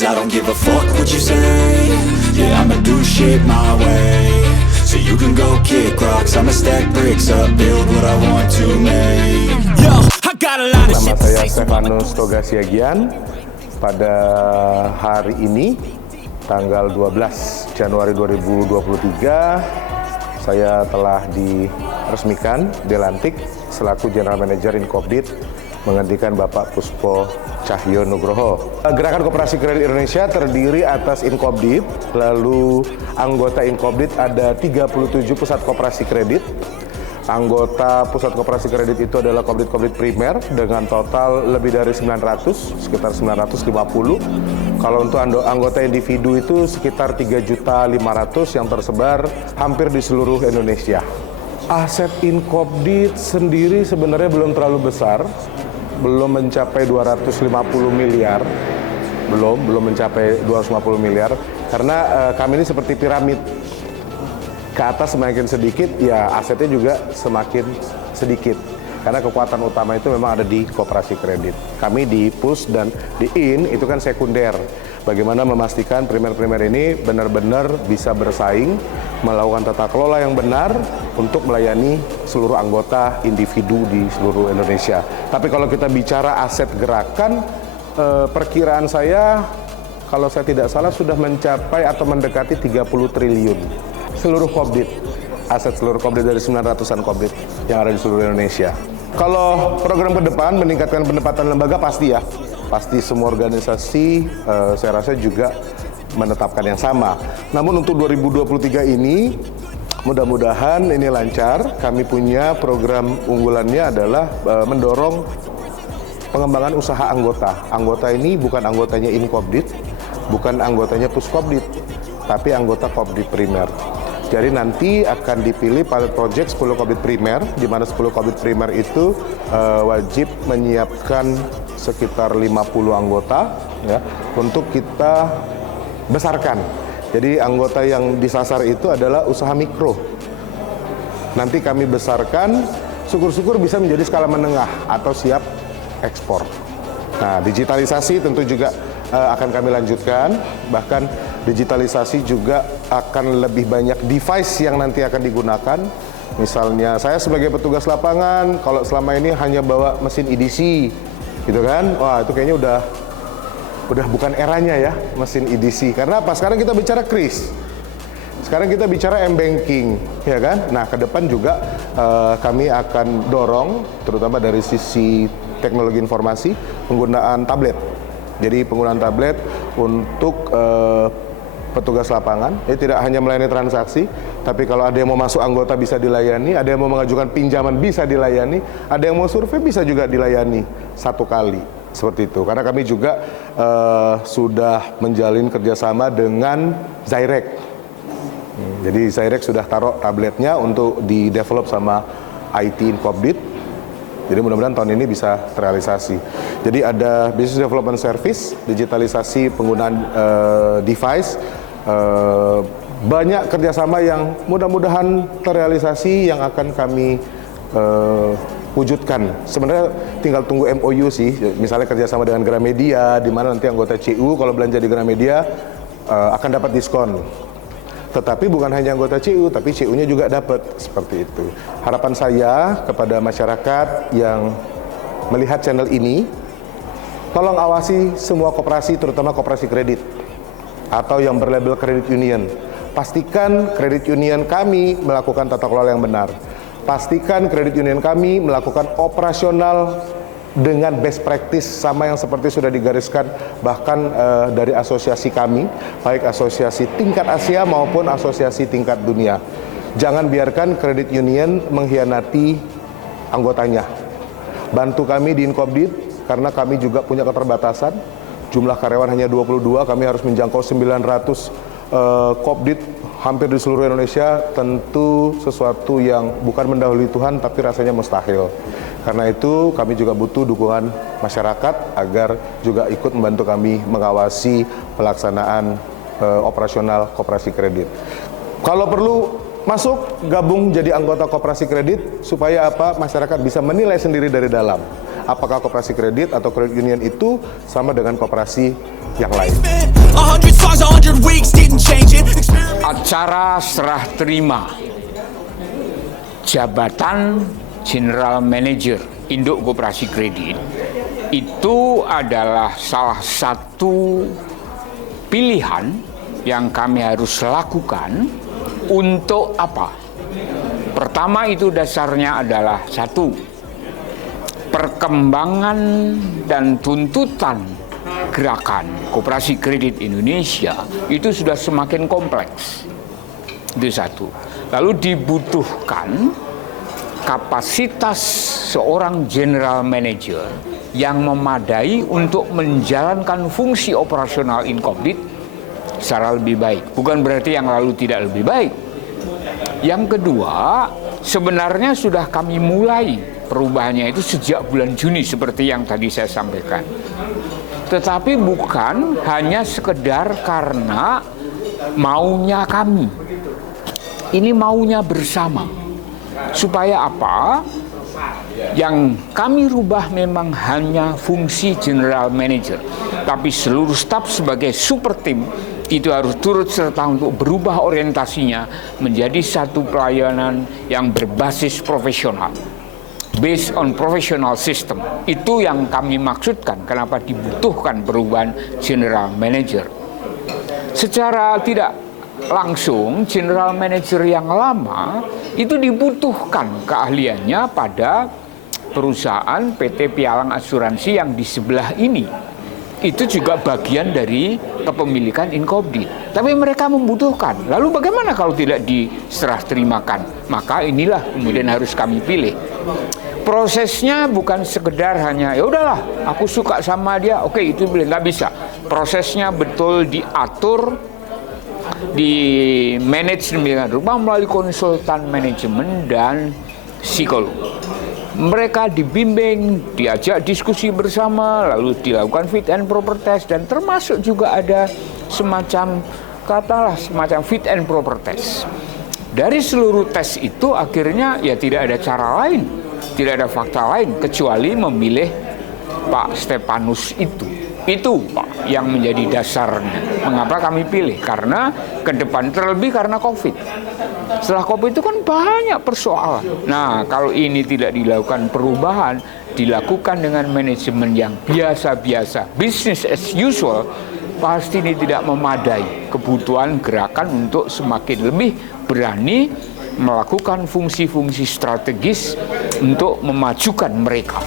'cause I don't give a fuck what you say. Yeah, I'ma do shit my way. So you can go kick rocks, I'ma stack bricks up, build what I want to make. Yo, I got a lot of shit to say. Nama saya Stefanus Toga Siagian. Pada hari ini, tanggal 12 Januari 2023, saya telah diresmikan, dilantik selaku General Manager Inkobdit, menggantikan Bapak Puspo Cahyo Nugroho. Gerakan Koperasi Kredit Indonesia terdiri atas Inkobdit, lalu anggota Inkobdit ada 37 pusat koperasi kredit. Anggota pusat koperasi kredit itu adalah Kobdit primer dengan total lebih dari 900, sekitar 950. Kalau untuk anggota individu itu sekitar 3.500.000 yang tersebar hampir di seluruh Indonesia. Aset Inkobdit sendiri sebenarnya belum terlalu besar, belum mencapai 250 miliar, belum mencapai 250 miliar, karena kami ini seperti piramid. Ke atas semakin sedikit, ya asetnya juga semakin sedikit. Karena kekuatan utama itu memang ada di koperasi kredit. Kami di push dan di in itu kan sekunder. Bagaimana memastikan primer-primer ini benar-benar bisa bersaing, melakukan tata kelola yang benar untuk melayani seluruh anggota individu di seluruh Indonesia. Tapi kalau kita bicara aset gerakan, perkiraan saya, kalau saya tidak salah sudah mencapai atau mendekati 30 triliun. Seluruh Kobdit, aset seluruh Kobdit dari 900-an Kobdit yang ada di seluruh Indonesia. Kalau program ke depan meningkatkan pendapatan lembaga pasti ya, pasti semua organisasi saya rasa juga menetapkan yang sama. Namun untuk 2023 ini mudah-mudahan ini lancar. Kami punya program unggulannya adalah mendorong pengembangan usaha anggota. Anggota ini bukan anggotanya Inkobdit, bukan anggotanya Puskobdit, tapi anggota Kobdit primer. Jadi nanti akan dipilih pilot project 10 Kobdit primer, di mana 10 Kobdit primer itu wajib menyiapkan sekitar 50 anggota ya, untuk kita besarkan. Jadi anggota yang disasar itu adalah usaha mikro. Nanti kami besarkan, syukur-syukur bisa menjadi skala menengah atau siap ekspor. Nah, digitalisasi tentu juga akan kami lanjutkan, bahkan digitalisasi juga akan lebih banyak device yang nanti akan digunakan. Misalnya saya sebagai petugas lapangan, kalau selama ini hanya bawa mesin EDC, gitu kan, wah itu kayaknya udah bukan eranya ya mesin EDC. Karena apa? Sekarang kita bicara kris, sekarang kita bicara M-banking, ya kan? Nah, ke depan juga kami akan dorong, terutama dari sisi teknologi informasi, penggunaan tablet. Jadi penggunaan tablet untuk petugas lapangan, tidak hanya melayani transaksi, tapi kalau ada yang mau masuk anggota bisa dilayani, ada yang mau mengajukan pinjaman bisa dilayani, ada yang mau survei bisa juga dilayani satu kali, seperti itu. Karena kami juga sudah menjalin kerjasama dengan Zyrex. Jadi Zyrex sudah taruh tabletnya untuk di-develop sama IT Inkobdit. Jadi mudah-mudahan tahun ini bisa terrealisasi. Jadi ada business development service, digitalisasi penggunaan device, banyak kerjasama yang mudah-mudahan terrealisasi yang akan kami wujudkan. Sebenarnya tinggal tunggu MOU sih, misalnya kerjasama dengan Gramedia, di mana nanti anggota CU kalau belanja di Gramedia akan dapat diskon. Tetapi bukan hanya anggota CU, tapi CU-nya juga dapat, seperti itu. Harapan saya kepada masyarakat yang melihat channel ini, tolong awasi semua koperasi, terutama koperasi kredit atau yang berlabel kredit union. Pastikan kredit union kami melakukan tata kelola yang benar. Pastikan kredit union kami melakukan operasional dengan best practice sama yang seperti sudah digariskan bahkan dari asosiasi kami, baik asosiasi tingkat Asia maupun asosiasi tingkat dunia. Jangan biarkan kredit union mengkhianati anggotanya. Bantu kami di Inkobdit karena kami juga punya keterbatasan. Jumlah karyawan hanya 22, kami harus menjangkau 900 Kobdit hampir di seluruh Indonesia, tentu sesuatu yang bukan mendahului Tuhan tapi rasanya mustahil. Karena itu kami juga butuh dukungan masyarakat agar juga ikut membantu kami mengawasi pelaksanaan operasional koperasi kredit. Kalau perlu masuk gabung jadi anggota koperasi kredit supaya apa? Masyarakat bisa menilai sendiri dari dalam. apakah koperasi kredit atau credit union itu sama dengan koperasi yang lain. 100 songs, 100 weeks, didn't change it. Acara serah terima jabatan General Manager Induk Koperasi Kredit itu adalah salah satu pilihan yang kami harus lakukan untuk apa? Pertama itu dasarnya adalah satu, perkembangan dan tuntutan gerakan koperasi kredit Indonesia itu sudah semakin kompleks. Itu satu. Lalu dibutuhkan kapasitas seorang general manager yang memadai untuk menjalankan fungsi operasional Inkobdit secara lebih baik. Bukan berarti yang lalu tidak lebih baik. Yang kedua, sebenarnya sudah kami mulai perubahannya itu sejak bulan Juni seperti yang tadi saya sampaikan. Tetapi bukan hanya sekedar karena maunya kami. Ini maunya bersama. Supaya apa? Yang kami rubah memang hanya fungsi general manager. Tapi seluruh staf sebagai super tim itu harus turut serta untuk berubah orientasinya menjadi satu pelayanan yang berbasis profesional. Based on professional system. Itu yang kami maksudkan kenapa dibutuhkan perubahan general manager. Secara tidak langsung, general manager yang lama itu dibutuhkan keahliannya pada perusahaan PT Pialang Asuransi yang di sebelah ini. Itu juga bagian dari kepemilikan Inkobdit. Tapi mereka membutuhkan. Lalu bagaimana kalau tidak diserah terimakan? Maka inilah kemudian harus kami pilih. Prosesnya bukan sekedar hanya ya udahlah, aku suka sama dia, oke itu boleh, nggak bisa. Prosesnya betul diatur, di manage demikian rupa melalui konsultan manajemen dan psikolog. Mereka dibimbing, diajak diskusi bersama, lalu dilakukan fit and proper test, dan termasuk juga ada semacam fit and proper test. Dari seluruh tes itu akhirnya ya tidak ada cara lain, tidak ada fakta lain kecuali memilih Pak Stepanus itu. Itu Pak yang menjadi dasarnya. Mengapa kami pilih? Karena ke depan terlebih karena COVID. Setelah COVID itu kan banyak persoalan. Nah, kalau ini tidak dilakukan perubahan, dilakukan dengan manajemen yang biasa-biasa, business as usual, pasti ini tidak memadai kebutuhan gerakan untuk semakin lebih berani melakukan fungsi-fungsi strategis untuk memajukan mereka.